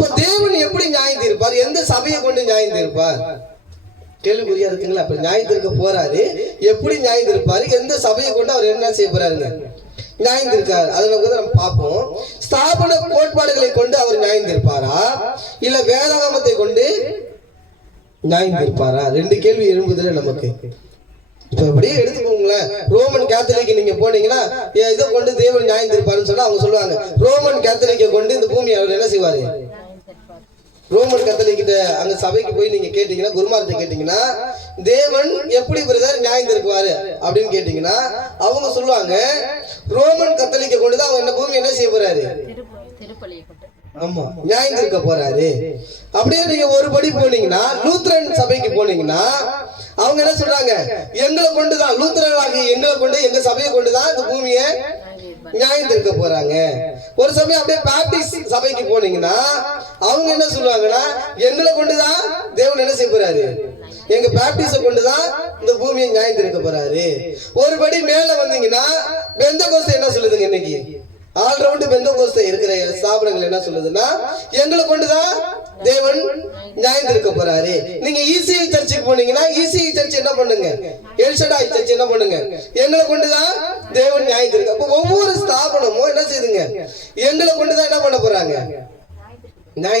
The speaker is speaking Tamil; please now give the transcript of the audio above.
அப்ப தேவன் எப்படி நியாயம் தீர்ப்பார்? எந்த சபையை கொண்டு நியாயம் தீர்ப்பார்? கேள்விக்குறியா இருக்குங்களா? அப்ப நியாயம் தீர்க்க போறாரு, எப்படி நியாயம் தீர்ப்பாரு? எந்த சபையை கொண்டு அவர் என்ன செய்ய போறாருங்க? நியாயம் தீர்க்காரு. அதுல நம்ம பார்ப்போம். ஸ்தாபன கோட்பாடுகளை கொண்டு அவர் நியாயம் தீர்ப்பாரா, இல்ல வேதாகமத்தை கொண்டு நியாயம் தீர்ப்பாரா? ரெண்டு கேள்வி எழும்புதுல நமக்கு. இப்ப அப்படியே எடுத்துக்கோங்களேன். ரோமன் கேத்தலிக் நீங்க போனீங்கன்னா இதை கொண்டு தேவன் நியாயம் தீர்ப்பாருன்னு சொன்னா அவங்க சொல்லுவாங்க, ரோமன் கேத்தலிக்கை கொண்டு இந்த பூமி அவர் என்ன செய்வாரு? ரோமன் கத்தோலிக்கிட்ட அந்த சபைக்கு போய் நீங்க கேட்டீங்கன்னா, குருமார்ட்ட கேட்டீங்கன்னா, தேவன் எப்படி பிரதர் நியாயம் தீர்க்குவாரு அப்படின்னு கேட்டீங்கன்னா அவங்க சொல்லுவாங்க, ரோமன் கத்தோலிக்க கொண்டுதான் அவங்க என்ன பூமி என்ன செய்ய போறாரு? ஆமா, நியாயம் தீர்க்க போறாரு. அப்படியே நீங்க ஒரு படி போனீங்கன்னா லூத்ரன் சபைக்கு போனீங்கன்னா அவங்க என்ன சொல்றாங்க, எங்களை கொண்டுதான், லூத்ரன் எங்களை கொண்டு, எங்க சபையை கொண்டுதான் இந்த பூமியை நியாயம் தீர்க்க போறாங்க. ஒரு சமயம் அப்படியே பாப்டிஸ்ட் சபைக்கு போனீங்கன்னா அவங்க என்ன சொல்லுவாங்கன்னா, எங்களை கொண்டுதான் தேவன் என்ன செய்ய போறாரு? எங்க பாப்டிஸ்ட கொண்டுதான் இந்த பூமியை நியாயம் தீர்க்க போறாரு. ஒரு படி மேல வந்தீங்கன்னா பெந்தகோஸ்தே என்ன சொல்லுதுங்க? இன்னைக்கு ஆல்ரவுண்ட் பெந்தகோஸ்தே இருக்கிற ஸ்தாபனங்கள் என்ன சொல்லுதுன்னா, எங்களை கொண்டுதான் தேவன் நியாயம் தீர்க்க போறாரு. நீங்க இசிஐ சர்ச்சுக்கு போனீங்கன்னா இசிஐ சர்ச் என்ன பண்ணுங்க, எல்ஷடாய் சர்ச் என்ன பண்ணுங்க, எங்களை கொண்டுதான் தேவன் நியாயம் தீர்க்க. அப்ப ஒவ்வொரு ஸ்தாபனமும் என்ன செய்யுதுங்க, எங்களை கொண்டுதான் என்ன பண்ண போறாங்க? நியாயம்